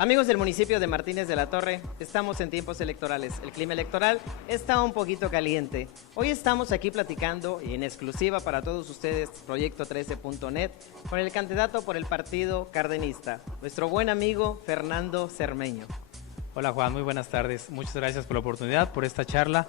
Amigos del municipio de Martínez de la Torre, estamos en tiempos electorales. El clima electoral está un poquito caliente. Hoy estamos aquí platicando, y en exclusiva para todos ustedes, Proyecto13.net, con el candidato por el partido cardenista, nuestro buen amigo Fernando Cermeño. Hola Juan, muy buenas tardes. Muchas gracias por la oportunidad, por esta charla.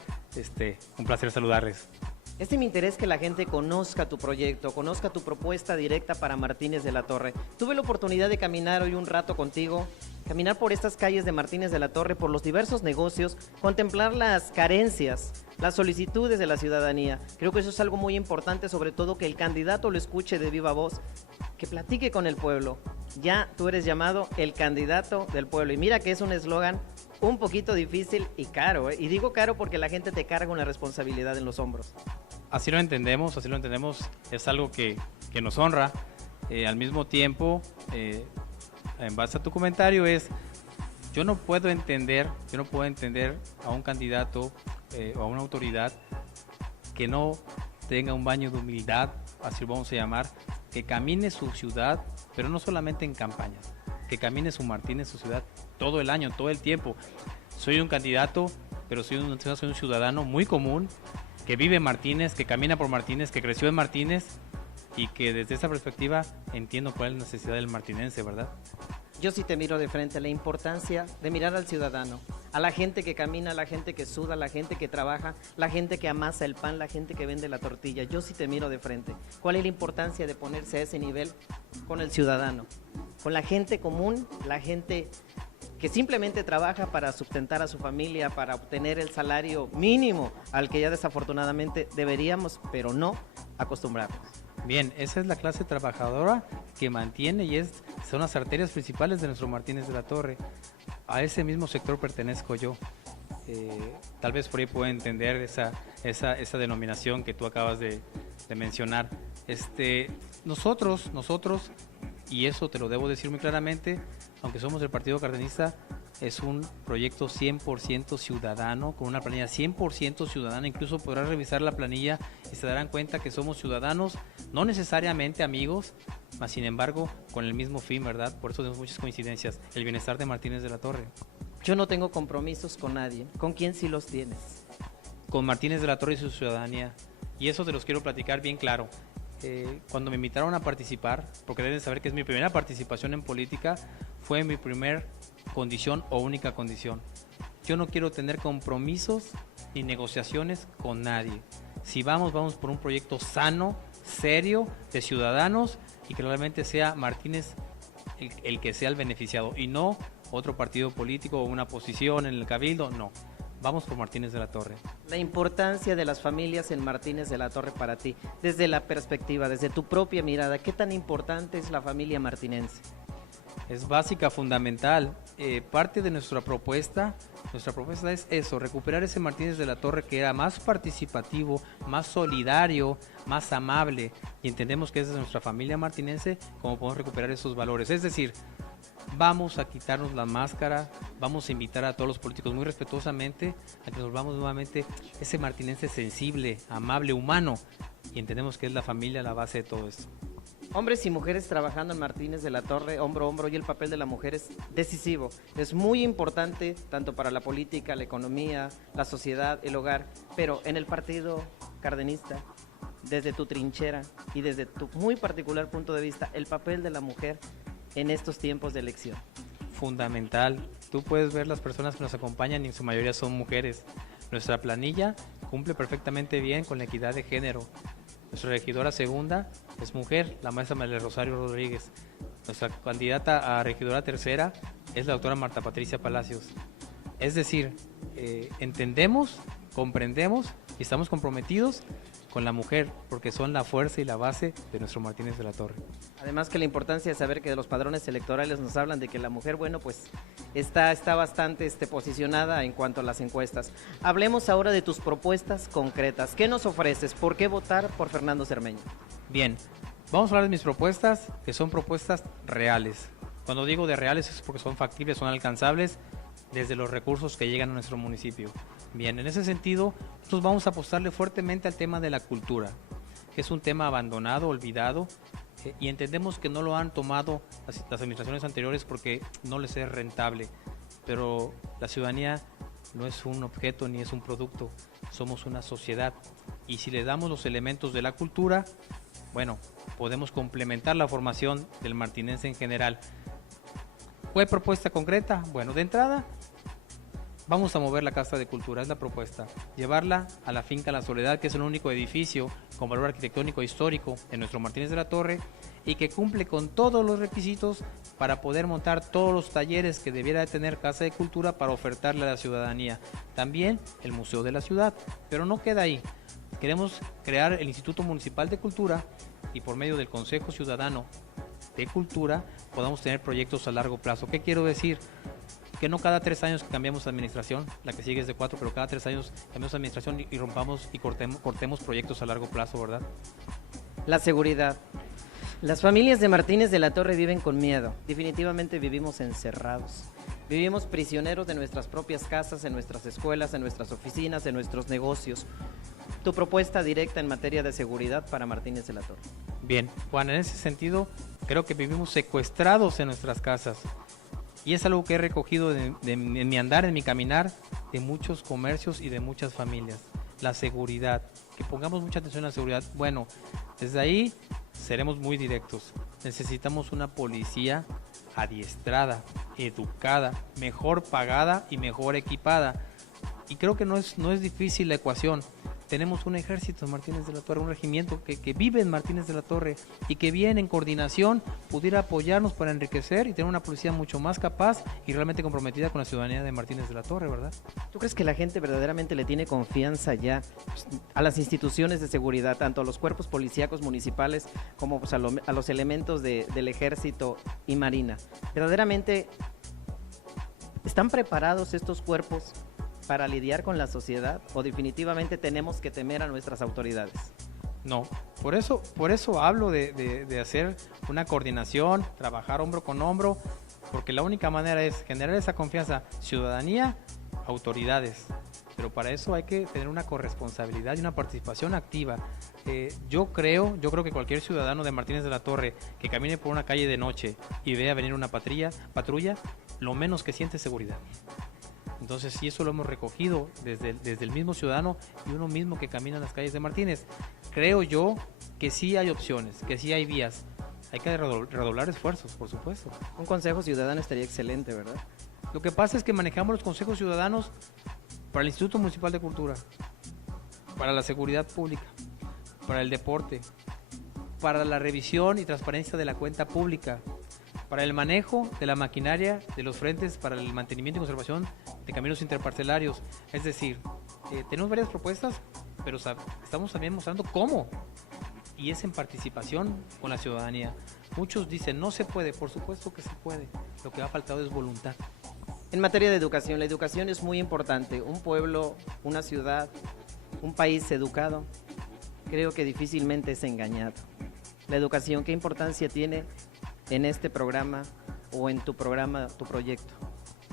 Un placer saludarles. Es de mi interés que la gente conozca tu proyecto, conozca tu propuesta directa para Martínez de la Torre. Tuve la oportunidad de caminar hoy un rato contigo, caminar por estas calles de Martínez de la Torre, por los diversos negocios, contemplar las carencias, las solicitudes de la ciudadanía. Creo que eso es algo muy importante, sobre todo que el candidato lo escuche de viva voz, que platique con el pueblo. Ya tú eres llamado el candidato del pueblo. Y mira que es un eslogan un poquito difícil y caro, ¿eh? Y digo caro porque la gente te carga una responsabilidad en los hombros. Así lo entendemos, es algo que nos honra. Al mismo tiempo, en base a tu comentario, yo no puedo entender a un candidato o a una autoridad que no tenga un baño de humildad, así lo vamos a llamar, que camine su ciudad, pero no solamente en campañas, que camine su Martínez, su ciudad, todo el año, todo el tiempo. Soy un candidato, pero soy un ciudadano muy común, que vive en Martínez, que camina por Martínez, que creció en Martínez y que desde esa perspectiva entiendo cuál es la necesidad del martinense, ¿verdad? Yo sí te miro de frente, la importancia de mirar al ciudadano, a la gente que camina, a la gente que suda, a la gente que trabaja, la gente que amasa el pan, la gente que vende la tortilla. Yo sí te miro de frente. ¿Cuál es la importancia de ponerse a ese nivel con el ciudadano? Con la gente común, la gente que simplemente trabaja para sustentar a su familia, para obtener el salario mínimo al que ya desafortunadamente deberíamos, pero no, acostumbrarnos. Bien, esa es la clase trabajadora que mantiene y son las arterias principales de nuestro Martínez de la Torre. A ese mismo sector pertenezco yo. Tal vez por ahí pueda entender esa denominación que tú acabas de mencionar. Nosotros, y eso te lo debo decir muy claramente, aunque somos del Partido Cardenista, es un proyecto 100% ciudadano, con una planilla 100% ciudadana. Incluso podrás revisar la planilla y se darán cuenta que somos ciudadanos, no necesariamente amigos, mas sin embargo con el mismo fin, ¿verdad? Por eso tenemos muchas coincidencias, el bienestar de Martínez de la Torre. Yo no tengo compromisos con nadie. ¿Con quién sí los tienes? Con Martínez de la Torre y su ciudadanía, y eso te los quiero platicar bien claro. Cuando me invitaron a participar, porque deben saber que es mi primera participación en política, fue mi primer condición o única condición. Yo no quiero tener compromisos ni negociaciones con nadie. Si vamos por un proyecto sano, serio, de ciudadanos, y que realmente sea Martínez el que sea el beneficiado y no otro partido político o una posición en el cabildo, no. Vamos por Martínez de la Torre. La importancia de las familias en Martínez de la Torre para ti, desde la perspectiva, desde tu propia mirada, ¿qué tan importante es la familia martinense? Es básica, fundamental. Parte de nuestra propuesta es eso, recuperar ese Martínez de la Torre que era más participativo, más solidario, más amable, y entendemos que es de nuestra familia martinense como podemos recuperar esos valores. Es decir, vamos a quitarnos la máscara, vamos a invitar a todos los políticos muy respetuosamente a que nos volvamos nuevamente ese martinense sensible, amable, humano, y entendemos que es la familia la base de todo esto. Hombres y mujeres trabajando en Martínez de la Torre, hombro a hombro, y el papel de la mujer es decisivo. Es muy importante tanto para la política, la economía, la sociedad, el hogar, pero en el partido cardenista, desde tu trinchera y desde tu muy particular punto de vista, el papel de la mujer en estos tiempos de elección. Fundamental. Tú puedes ver las personas que nos acompañan y en su mayoría son mujeres. Nuestra planilla cumple perfectamente bien con la equidad de género. Nuestra regidora segunda es mujer, la maestra María Rosario Rodríguez. Nuestra candidata a regidora tercera es la doctora Marta Patricia Palacios. Es decir, entendemos, comprendemos y estamos comprometidos con la mujer, porque son la fuerza y la base de nuestro Martínez de la Torre. Además que la importancia de saber que los padrones electorales nos hablan de que la mujer, bueno, pues está bastante posicionada en cuanto a las encuestas. Hablemos ahora de tus propuestas concretas. ¿Qué nos ofreces? ¿Por qué votar por Fernando Cermeño? Bien, vamos a hablar de mis propuestas, que son propuestas reales. Cuando digo de reales es porque son factibles, son alcanzables desde los recursos que llegan a nuestro municipio. Bien, en ese sentido, nosotros vamos a apostarle fuertemente al tema de la cultura, que es un tema abandonado, olvidado, y entendemos que no lo han tomado las administraciones anteriores porque no les es rentable, pero la ciudadanía no es un objeto ni es un producto, somos una sociedad, y si le damos los elementos de la cultura, bueno, podemos complementar la formación del martinense en general. ¿Cuál propuesta concreta? Bueno, de entrada, vamos a mover la Casa de Cultura, es la propuesta. Llevarla a la finca La Soledad, que es el único edificio con valor arquitectónico e histórico en nuestro Martínez de la Torre y que cumple con todos los requisitos para poder montar todos los talleres que debiera de tener Casa de Cultura para ofertarle a la ciudadanía. También el Museo de la Ciudad, pero no queda ahí. Queremos crear el Instituto Municipal de Cultura y por medio del Consejo Ciudadano de Cultura podamos tener proyectos a largo plazo. ¿Qué quiero decir? Que no cada 3 años que cambiamos de administración, la que sigue es de 4, pero cada 3 años cambiamos de administración y rompamos y cortemos proyectos a largo plazo, ¿verdad? La seguridad. Las familias de Martínez de la Torre viven con miedo. Definitivamente vivimos encerrados. Vivimos prisioneros de nuestras propias casas, en nuestras escuelas, en nuestras oficinas, en nuestros negocios. Tu propuesta directa en materia de seguridad para Martínez de la Torre. Bien, Juan, en ese sentido, creo que vivimos secuestrados en nuestras casas. Y es algo que he recogido en mi andar, en mi caminar, de muchos comercios y de muchas familias. La seguridad, que pongamos mucha atención a la seguridad. Bueno, desde ahí seremos muy directos. Necesitamos una policía adiestrada, educada, mejor pagada y mejor equipada. Y creo que no es difícil la ecuación. Tenemos un ejército en Martínez de la Torre, un regimiento que vive en Martínez de la Torre y que bien en coordinación pudiera apoyarnos para enriquecer y tener una policía mucho más capaz y realmente comprometida con la ciudadanía de Martínez de la Torre, ¿verdad? ¿Tú crees que la gente verdaderamente le tiene confianza ya a las instituciones de seguridad, tanto a los cuerpos policíacos municipales como pues, a los elementos del ejército y marina? ¿Verdaderamente están preparados estos cuerpos para lidiar con la sociedad o definitivamente tenemos que temer a nuestras autoridades? No, por eso hablo de hacer una coordinación, trabajar hombro con hombro, porque la única manera es generar esa confianza, ciudadanía, autoridades, pero para eso hay que tener una corresponsabilidad y una participación activa. Yo creo que cualquier ciudadano de Martínez de la Torre que camine por una calle de noche y vea venir una patrulla, lo menos que siente es seguridad. Entonces, sí, eso lo hemos recogido desde el mismo ciudadano y uno mismo que camina en las calles de Martínez. Creo yo que sí hay opciones, que sí hay vías. Hay que redoblar esfuerzos, por supuesto. Un consejo ciudadano estaría excelente, ¿verdad? Lo que pasa es que manejamos los consejos ciudadanos para el Instituto Municipal de Cultura, para la seguridad pública, para el deporte, para la revisión y transparencia de la cuenta pública, para el manejo de la maquinaria de los frentes para el mantenimiento y conservación de caminos interparcelarios. Es decir, tenemos varias propuestas, pero estamos también mostrando cómo, y es en participación con la ciudadanía. Muchos dicen, no se puede, por supuesto que se puede, lo que ha faltado es voluntad. En materia de educación, la educación es muy importante. Un pueblo, una ciudad, un país educado, creo que difícilmente es engañado. La educación, ¿qué importancia tiene en este programa o en tu programa, tu proyecto?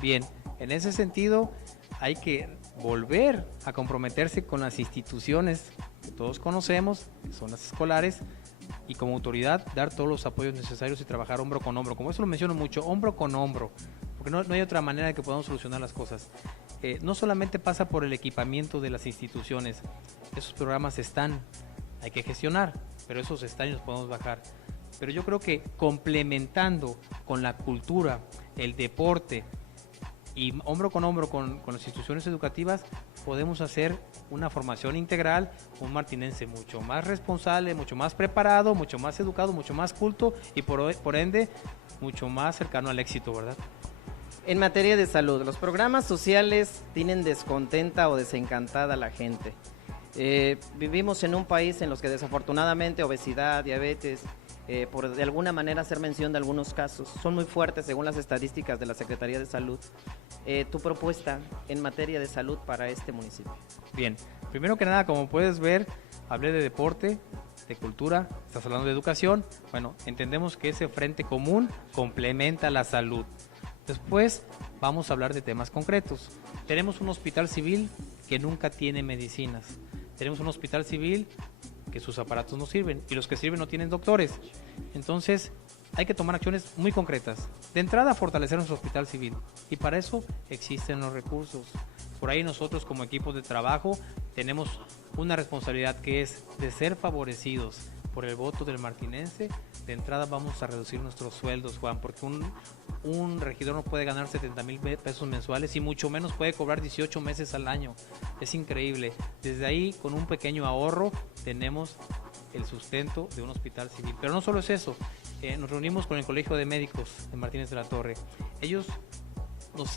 Bien, en ese sentido hay que volver a comprometerse con las instituciones que todos conocemos, que son las escolares, y como autoridad dar todos los apoyos necesarios y trabajar hombro con hombro. Como eso lo menciono mucho, hombro con hombro, porque no hay otra manera de que podamos solucionar las cosas. No solamente pasa por el equipamiento de las instituciones, esos programas están, hay que gestionar, pero esos están y los podemos bajar. Pero yo creo que complementando con la cultura, el deporte y hombro con las instituciones educativas, podemos hacer una formación integral, un martinense mucho más responsable, mucho más preparado, mucho más educado, mucho más culto y por ende mucho más cercano al éxito, ¿verdad? En materia de salud, los programas sociales tienen descontenta o desencantada a la gente. Vivimos en un país en los que desafortunadamente obesidad, diabetes, por de alguna manera hacer mención de algunos casos, son muy fuertes según las estadísticas de la Secretaría de Salud. Tu propuesta en materia de salud para este municipio. Bien, primero que nada, como puedes ver, hablé de deporte, de cultura, estás hablando de educación. Bueno, entendemos que ese frente común complementa la salud. Después vamos a hablar de temas concretos. Tenemos un hospital civil que nunca tiene medicinas. Tenemos un hospital civil que sus aparatos no sirven y los que sirven no tienen doctores. Entonces hay que tomar acciones muy concretas. De entrada, fortalecer nuestro hospital civil y para eso existen los recursos. Por ahí nosotros como equipos de trabajo tenemos una responsabilidad que es de ser favorecidos por el voto del martinense. De entrada vamos a reducir nuestros sueldos, Juan, porque un regidor no puede ganar 70,000 pesos mensuales y mucho menos puede cobrar 18 meses al año. Es increíble. Desde ahí, con un pequeño ahorro, tenemos el sustento de un hospital civil. Pero no solo es eso, nos reunimos con el Colegio de Médicos de Martínez de la Torre. Ellos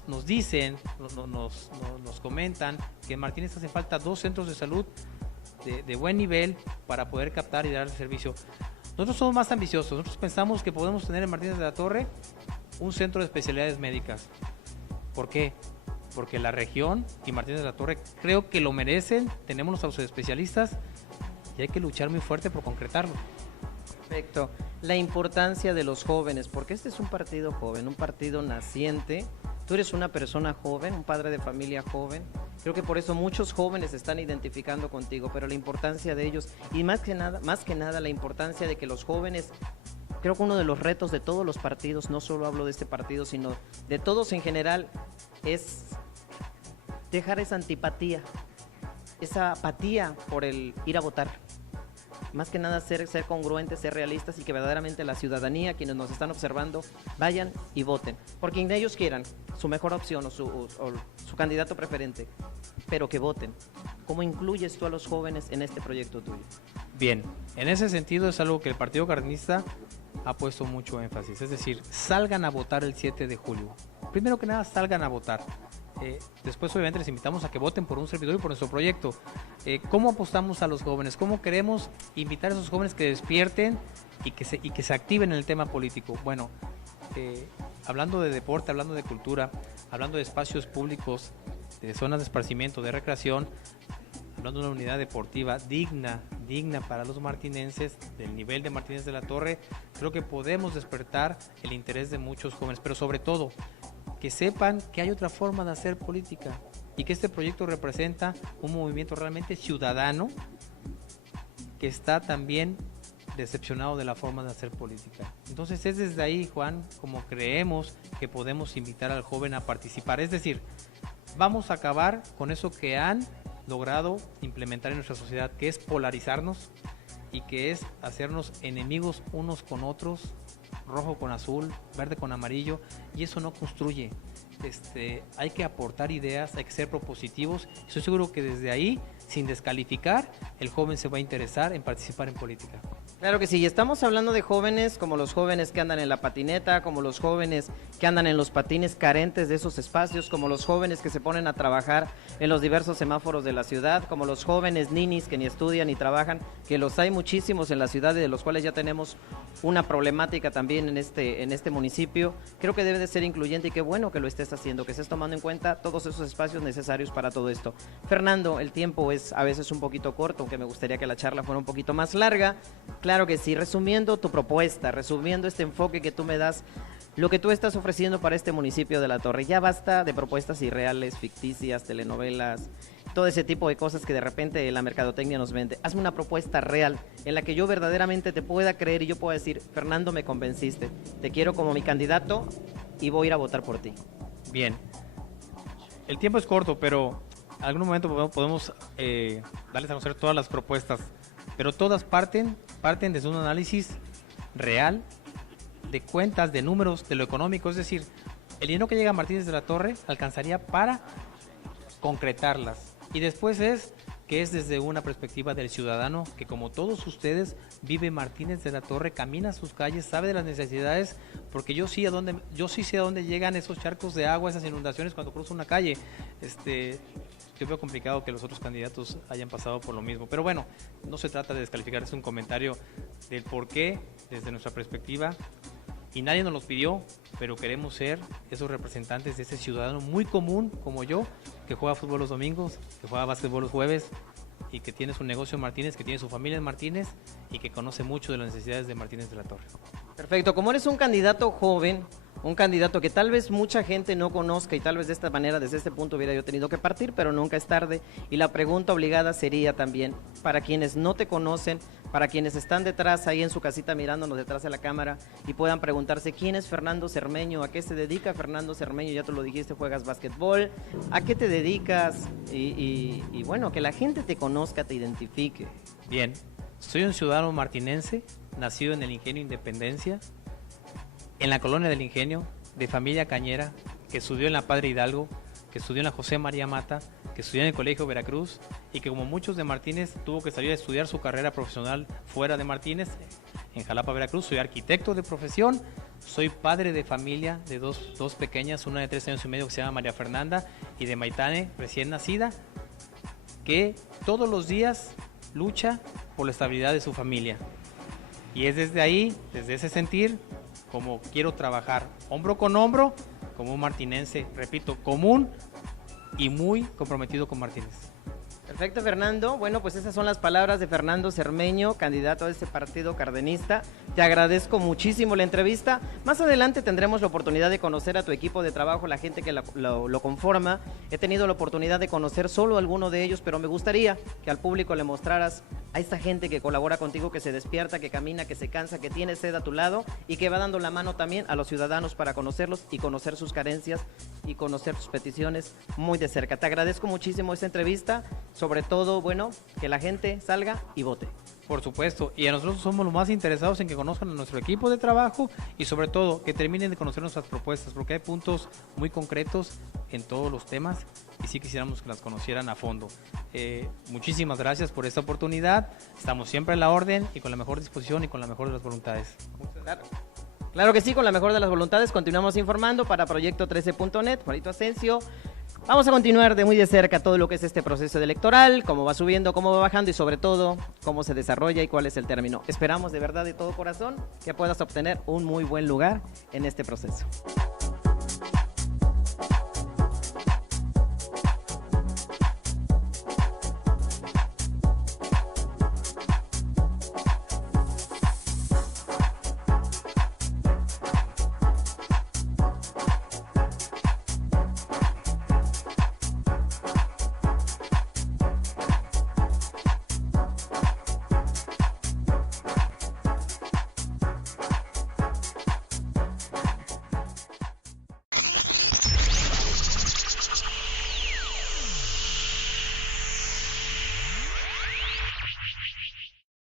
nos dicen, nos comentan que en Martínez hace falta 2 centros de salud de buen nivel para poder captar y dar el servicio. Nosotros somos más ambiciosos, nosotros pensamos que podemos tener en Martínez de la Torre un centro de especialidades médicas. ¿Por qué? Porque la región y Martínez de la Torre creo que lo merecen, tenemos los especialistas y hay que luchar muy fuerte por concretarlo. Perfecto. La importancia de los jóvenes, porque este es un partido joven, un partido naciente. Tú eres una persona joven, un padre de familia joven. Creo que por eso muchos jóvenes se están identificando contigo, pero la importancia de ellos y más que nada la importancia de que los jóvenes, creo que uno de los retos de todos los partidos, no solo hablo de este partido, sino de todos en general, es dejar esa antipatía, esa apatía por el ir a votar. Más que nada ser congruentes, ser realistas y que verdaderamente la ciudadanía, quienes nos están observando, vayan y voten. Por quien ellos quieran, su mejor opción o su candidato preferente, pero que voten. ¿Cómo incluyes tú a los jóvenes en este proyecto tuyo? Bien, en ese sentido es algo que el Partido Cardenista ha puesto mucho énfasis, es decir, salgan a votar el 7 de julio. Primero que nada, salgan a votar. Después obviamente les invitamos a que voten por un servidor y por nuestro proyecto. ¿Cómo apostamos a los jóvenes? ¿Cómo queremos invitar a esos jóvenes que despierten y que se activen en el tema político? Bueno, hablando de deporte, hablando de cultura, hablando de espacios públicos, de zonas de esparcimiento, de recreación, hablando de una unidad deportiva digna para los martinenses, del nivel de Martínez de la Torre, creo que podemos despertar el interés de muchos jóvenes, pero sobre todo que sepan que hay otra forma de hacer política y que este proyecto representa un movimiento realmente ciudadano que está también decepcionado de la forma de hacer política. Entonces es desde ahí, Juan, como creemos que podemos invitar al joven a participar. Es decir, vamos a acabar con eso que han logrado implementar en nuestra sociedad, que es polarizarnos y que es hacernos enemigos unos con otros, rojo con azul, verde con amarillo, y eso no construye. Hay que aportar ideas, hay que ser propositivos. Estoy seguro que desde ahí, sin descalificar, el joven se va a interesar en participar en política. Claro que sí, y estamos hablando de jóvenes como los jóvenes que andan en la patineta, como los jóvenes que andan en los patines carentes de esos espacios, como los jóvenes que se ponen a trabajar en los diversos semáforos de la ciudad, como los jóvenes ninis que ni estudian ni trabajan, que los hay muchísimos en la ciudad y de los cuales ya tenemos una problemática también en este municipio. Creo que debe de ser incluyente y qué bueno que lo estés haciendo, que estés tomando en cuenta todos esos espacios necesarios para todo esto. Fernando, el tiempo es a veces un poquito corto, aunque me gustaría que la charla fuera un poquito más larga. Claro que sí, resumiendo tu propuesta, resumiendo este enfoque que tú me das, lo que tú estás ofreciendo para este municipio de La Torre, ya basta de propuestas irreales, ficticias, telenovelas, todo ese tipo de cosas que de repente la mercadotecnia nos vende. Hazme una propuesta real en la que yo verdaderamente te pueda creer y yo pueda decir, Fernando, me convenciste, te quiero como mi candidato y voy a ir a votar por ti. Bien, el tiempo es corto, pero en algún momento podemos darles a conocer todas las propuestas, pero todas parten desde un análisis real de cuentas, de números, de lo económico. Es decir, el dinero que llega a Martínez de la Torre alcanzaría para concretarlas. Y después es desde una perspectiva del ciudadano que, como todos ustedes, vive Martínez de la Torre, camina sus calles, sabe de las necesidades, porque yo sí sé a dónde llegan esos charcos de agua, esas inundaciones cuando cruzo una calle. Yo veo complicado que los otros candidatos hayan pasado por lo mismo. Pero bueno, no se trata de descalificar, es un comentario del por qué, desde nuestra perspectiva, y nadie nos los pidió, pero queremos ser esos representantes de ese ciudadano muy común como yo, que juega fútbol los domingos, que juega básquetbol los jueves, y que tiene su negocio en Martínez, que tiene su familia en Martínez, y que conoce mucho de las necesidades de Martínez de la Torre. Perfecto, como eres un candidato joven, Un candidato que tal vez mucha gente no conozca y tal vez de esta manera, desde este punto hubiera yo tenido que partir, pero nunca es tarde. Y la pregunta obligada sería también, para quienes no te conocen, para quienes están detrás, ahí en su casita mirándonos detrás de la cámara y puedan preguntarse quién es Fernando Cermeño, a qué se dedica Fernando Cermeño, ya tú lo dijiste, juegas básquetbol, a qué te dedicas y bueno, que la gente te conozca, te identifique. Bien, soy un ciudadano martinense, nacido en el Ingenio Independencia, en la colonia del Ingenio, de familia cañera, que estudió en la Padre Hidalgo, que estudió en la José María Mata, que estudió en el Colegio Veracruz y que como muchos de Martínez tuvo que salir a estudiar su carrera profesional fuera de Martínez, en Jalapa, Veracruz. Soy arquitecto de profesión, soy padre de familia de dos pequeñas, una de 3 años y medio que se llama María Fernanda y de Maitane, recién nacida, que todos los días lucha por la estabilidad de su familia. Y es desde ahí, desde ese sentir, como quiero trabajar hombro con hombro, como un martinense, repito, común y muy comprometido con Martínez. Perfecto, Fernando. Bueno, pues esas son las palabras de Fernando Cermeño, candidato a este partido cardenista. Te agradezco muchísimo la entrevista. Más adelante tendremos la oportunidad de conocer a tu equipo de trabajo, la gente que lo conforma. He tenido la oportunidad de conocer solo alguno de ellos, pero me gustaría que al público le mostraras a esta gente que colabora contigo, que se despierta, que camina, que se cansa, que tiene sed a tu lado y que va dando la mano también a los ciudadanos para conocerlos y conocer sus carencias y conocer sus peticiones muy de cerca. Te agradezco muchísimo esta entrevista. Sobre todo, bueno, que la gente salga y vote. Por supuesto, y a nosotros somos los más interesados en que conozcan a nuestro equipo de trabajo y sobre todo que terminen de conocer nuestras propuestas, porque hay puntos muy concretos en todos los temas y sí quisiéramos que las conocieran a fondo. Muchísimas gracias por esta oportunidad, estamos siempre a la orden y con la mejor disposición y con la mejor de las voluntades. Claro que sí, con la mejor de las voluntades continuamos informando para Proyecto13.net, Juanito Asensio. Vamos a continuar de muy de cerca todo lo que es este proceso electoral, cómo va subiendo, cómo va bajando y sobre todo cómo se desarrolla y cuál es el término. Esperamos de verdad de todo corazón que puedas obtener un muy buen lugar en este proceso.